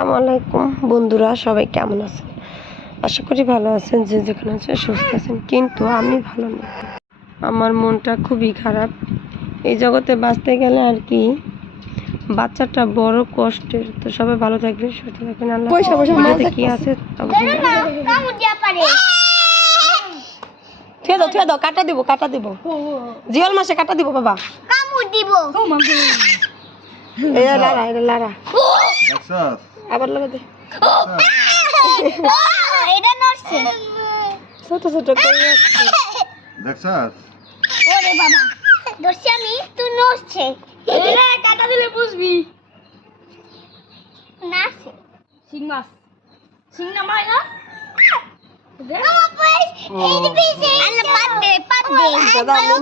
আলাইকুম। বন্ধুরা সবাই কেমন আছেন? আশা করি ভালো আছেন যে যেখানে আছেন সুস্থ আছেন। কিন্তু আমি ভালো নেই আমার মনটা খুবই খারাপ। এই জগতে বাঁচতে গেলে আর কি বাচ্চাটা বড় কষ্টের। তো সবাই ভালো থাকবেন সুস্থ থাকবেন। আল্লাহ বসে মাছ কি আছে। থুয়ে দাও থুয়ে দাও কাটা দিব কাটা দিব। জিওল মাসে কাটা দিব বাবা। এই লারা এটা লারা। দেখছস আবার লাগা দে। এটা নড়ছে। ছোট ছোট করে। দেখছস ওরে বাবা ধরছি আমি তুই নড়ছে। রে কাটা দিলে বুঝবি। নাছে সিং মাছ। সিং না মাই না? দাদা, দাও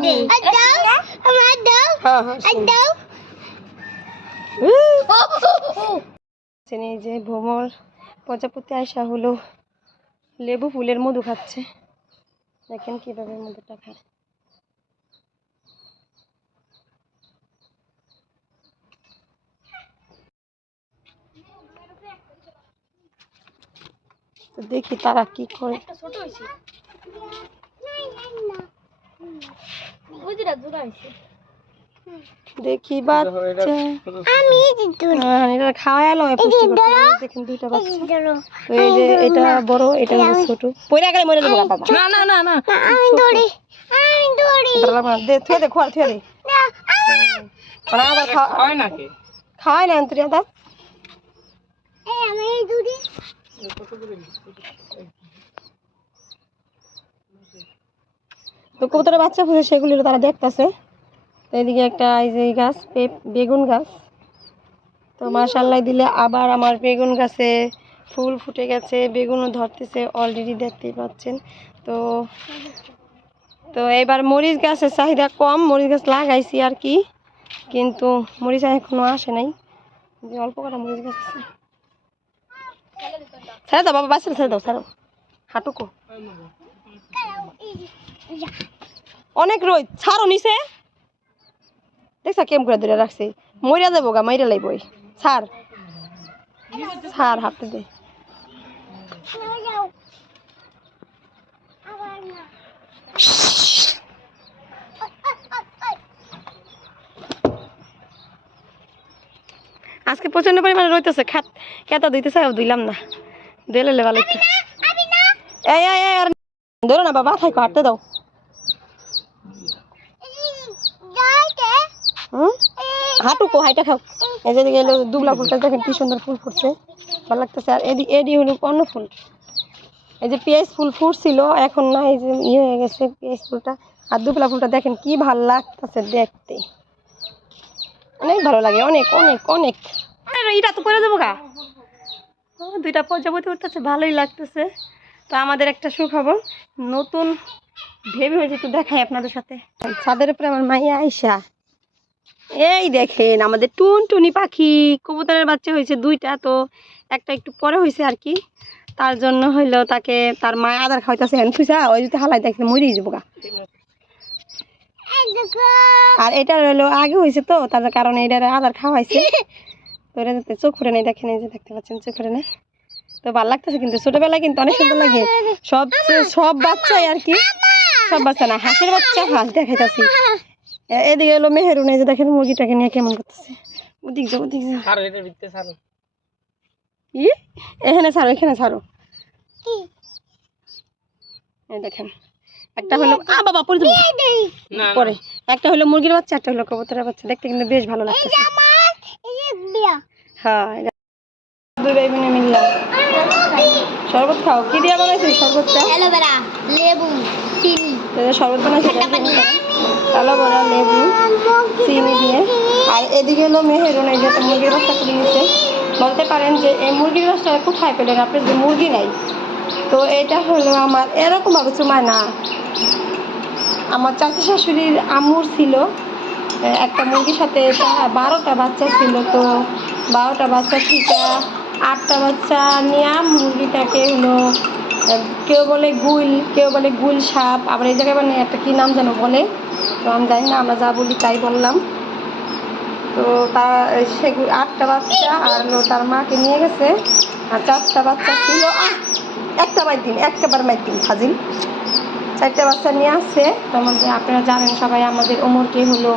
আমার দাও হ্যাঁ হ্যাঁ শুন। দাও দেখছেন যে ভ্রমর প্রজাপতি আসা হলো লেবু ফুলের মধু খাচ্ছে। দেখেন কীভাবে মধুটা খায়। দেখি তারা কি করে। ছোট হইছে দেখি বাচ্চা। আমি এটা খাওয়াই আলো দেখেন দুইটা বাচ্চা। এই যে এটা বড় এটা ছোট। পয়রা গেলে মরে যাব বাবা। না না না না আমি দৌড়ি। আমি দৌড়ি। দে থুয়ে দে খোয়াল থুয়ে দে। আবার খাওয়ায় নাকি? খাওয়ায় না তুই দা এই আমি দৌড়ি। তো কবুতরের বাচ্চা ফুটে সেগুলি তারা দেখতেছে। এদিকে একটা এই গাছ বেগুন গাছ। তো মাশাল্লাহ দিলে আবার আমার বেগুন গাছে ফুল ফুটে গেছে, বেগুনও ধরতেছে অলরেডি দেখতেই পাচ্ছেন। তো তো এবার মরিচ গাছের চাহিদা কম, মরিচ গাছ লাগাইছি আর কি। কিন্তু মরিচ এখনও আসে নাই। যে অল্প কটা মরিচ গাছ আছে। ছেড়ে দাও, বাবা বাচ্চা ছেড়ে দাও, ছেড়ে হাঁটুকো। অনেক রোদ, ছাড়ো নিছে দেখছা কেম করে ধরে রাখছি মরিয়া যাব গা মাইরা লাইব ছাড় ছাড় হাঁটতে দে যাও আবার না আজকে প্রচণ্ড পরিমাণে রইতেছে খাত খেতা দিতেছে আর দিলাম না দিলে ভালো একটু আমি না এই এই এই আর ধরো না বাবা থাইকো হাঁটতে দাও হাঁটুকো হাইটা খাও। এই যে এদিকে এলো দুবলা ফুলটা দেখেন কি সুন্দর ফুল ফুটছে। ভালো লাগতেছে। আর এদিকে এডি হলো অন্য ফুল। এই যে পেঁয়াজ ফুল ফুটছিল এখন না এই যে ইয়ে হয়ে গেছে পেঁয়াজ ফুলটা। আর দুবলা ফুলটা দেখেন কি ভালো লাগতেছে দেখতে। অনেক ভালো লাগে অনেক অনেক অনেক। আরে এটা তো পরে দেবো গা। দুইটা প্রজাপতি উঠতেছে ভালোই লাগতেছে। তো আমাদের একটা সুখবর নতুন ভেবে হয়েছে একটু দেখাই আপনাদের সাথে। ছাদের উপরে আমার মাইয়া আইসা। এই দেখেন, আমাদের টুনটুনি পাখি। কবুতরের বাচ্চা হয়েছে দুইটা, তো একটা একটু পরে হয়েছে আর কি। তার জন্য হইল তাকে তার মায় আদার খাওয়াইতেছে। হেন খুঁজা ওই যদি হালাই দেখছে মরিয়ে যাব গা। আর এটা হলো আগে হয়েছে তো, তার কারণে এটার আদার খাওয়াইছে। তো এটা চোখ ফুটে নেই দেখেন এই যে দেখতে পাচ্ছেন, চোখ ফুটে নেই তো ভালো লাগতেছে কিন্তু, ছোটবেলায় কিন্তু অনেক সুন্দর লাগে। সব সব বাচ্চাই আর কি। সব বাচ্চা না, হাঁসের বাচ্চা হাঁস দেখাইতেছি। এদিকে এলো মেহেরুন এই যে দেখেন মুরগিটাকে নিয়ে কেমন করতেছে। ওদিক যাও ওদিক যাও। ই? এখানে ছাড়ো এখানে এই দেখেন একটা হলো আ বাবা পড়ে পরে। একটা হলো মুরগির বাচ্চা একটা হলো কবুতরের বাচ্চা। দেখতে কিন্তু বেশ ভালো লাগতেছে। আমার এই বিয়া। হ্যাঁ দুই ভাই বোনে মিললাম। শরবত খাও। কি দিয়া বানাইছিস শরবতটা? অ্যালোভেরা লেবু চিনি। শরবত বানাইছি ঠান্ডা পানি। কালো বড়া লেবু চিনি দিয়ে। আর এদিকে হলো মেহেরুন, এই যে মুরগির বাচ্চা করে নিচ্ছে বলতে পারেন যে এই মুরগির বাচ্চা কোথায় পেলেন আপনার যে মুরগি নাই। তো এটা হলো আমার, এরকম ভাবে চুমায় না। আমার চাচি শাশুড়ির আমুর ছিল একটা মুরগির সাথে বারোটা বাচ্চা ছিল। তো বারোটা বাচ্চা থেকে আটটা বাচ্চা নিয়ে মুরগিটাকে হলো কেউ বলে গুল, কেউ বলে গুল সাপ, আবার এই জায়গায় মানে একটা কী নাম যেন বলে? তো আমি জানি না, আমরা যা বলি তাই বললাম। তো তার সেগুলো আটটা বাচ্চা আর তার মাকে নিয়ে গেছে। আর চারটা বাচ্চা ছিল একটা মাই দিন একবার মাই দিন, ফাজিল। চারটা বাচ্চা নিয়ে আসছে। তো আমাদের আপনারা জানেন সবাই, আমাদের ওমরকে হলো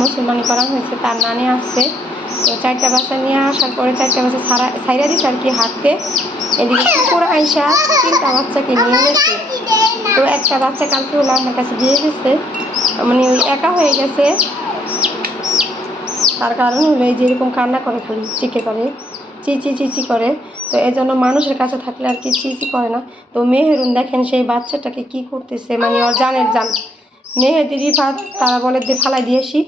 মুসলমানি করা হয়েছে, তার নানি আসছে। তো চারটা বাচ্চা নিয়ে আসার পরে চারটা বাচ্চা ছাড়া ছাইরা দিচ্ছে আর কি হাঁটতে এদিকে কুকুর আইসা তিনটা বাচ্চাকে নিয়ে গেছে। তো একটা বাচ্চা কালকে হলো আমার কাছে দিয়ে গেছে। মানে ওই একা হয়ে গেছে। তার কারণ হলো এই যে এরকম কান্না করে ফেলি চিকে করে চিচি চিচি করে। তো এই জন্য মানুষের কাছে থাকলে আর কি চিচি করে না। তো মেহেরুন দেখেন সেই বাচ্চাটাকে কি করতেছে মানে ওর জানের জান। মেহেদি রিফাত তারা বলে দিয়ে ফালাই দিয়েছি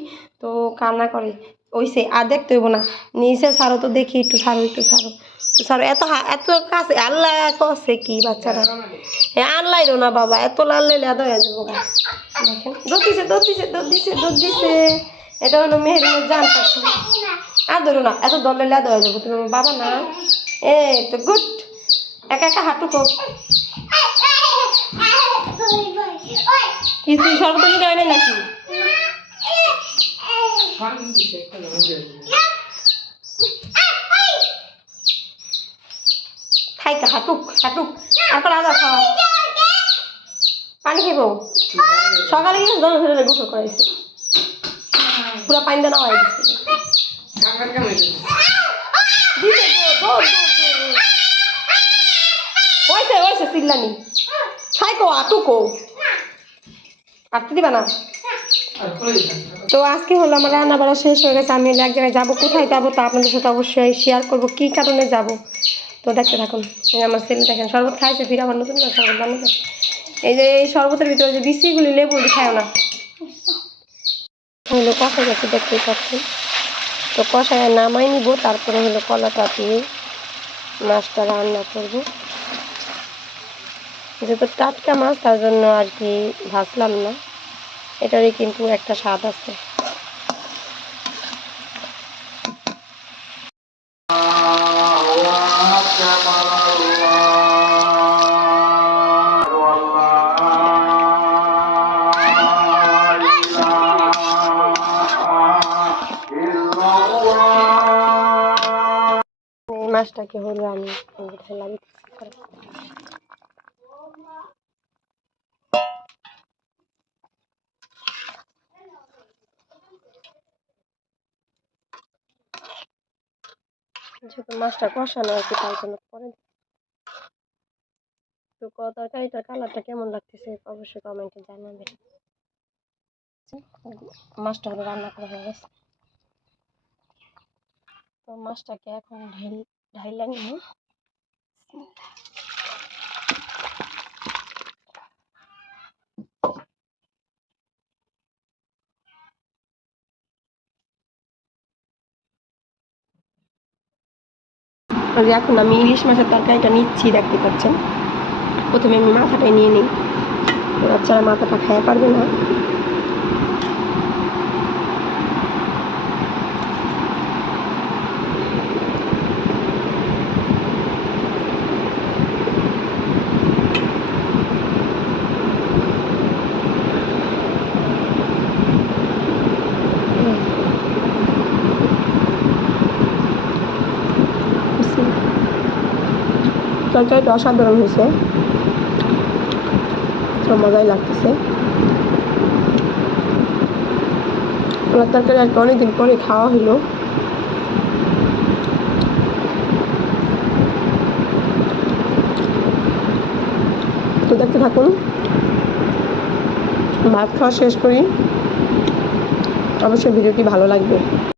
তো কান্না করে। ওইসে, আর দেখতে হইব না। নিচে সারো তো দেখি, একটু সারো একটু সারো। তো সারো, এত এত কাছে, আল্লাহ কছে কি বাচ্চাটা। হ্যাঁ আল্লাহ না বাবা, এত লাল এত হয়ে যাব। দেখেন। দুধ দিছে দুধ দিছে দুধ দিছে দুধ দিছে। এটা হলো মেহেরিনের জান পাখি। আর ধরো না, এত দলে লাদ হয়ে যাব। তুমি বাবা না? এ তো গুড। একা একা হাঁটু কো। কি তুই সর্বতনী দেয় নাই নাকি? খাইকা হাঁটুক হাঁটুক। তারপর আদা খাওয়া। পানি খাইব? সকালে গিয়ে দশ গোসল করাইছে। পুরা পানি দেওয়া হয়ে। ওইসে আটতে দিবা না? তো আজকে হলো আমার রান্না বাড়া শেষ হয়ে গেছে। আমি এক জায়গায় যাব। কোথায় যাব তা আপনাদের সাথে অবশ্যই শেয়ার করব। কী কারণে যাব? তো দেখতে থাকুন। এই আমার ছেলে দেখেন, শরবত খাইছে, ফিরে আবার নতুন করে শরবত বানিয়ে এই যে, এই শরবতের ভিতরে যে বিসিগুলি, লেবু খায় না। হলো কষা গেছে দেখতেই পাচ্ছেন। তো কষায় নামাই নিব, তারপরে হলো কলাটা দিয়ে মাছটা রান্না করব। যেহেতু টাটকা মাছ, তার জন্য আর কি ভাজলাম না। এটারই কিন্তু একটা স্বাদ আছে। মাছটাকে হলো আমি ফেলা যেহেতু মাছটা কষানো আর কি, তাই জন্য পরে। তো ক- তরকারিটার কালারটা কেমন লাগতেছে অবশ্যই কমেন্টে জানাবেন মাছটা হলো রান্না করা হয়ে গেছে তো মাছটাকে এখন ঢেল ঢাইলা নিয়ে আর এখন আমি ইলিশ মাছের তরকারিটা নিচ্ছি দেখতে পাচ্ছেন প্রথমে আমি মাথাটাই নিয়ে নিই তো বাচ্চারা মাথাটা খাওয়া পারবে না তরকারিটা অসাধারণ হয়েছে। মজাই লাগতেছে। আমার তরকারি আর অনেকদিন পরে খাওয়া হলো তো দেখতে থাকুন। ভাত খাওয়া শেষ করি। অবশ্যই ভিডিওটি ভালো লাগবে।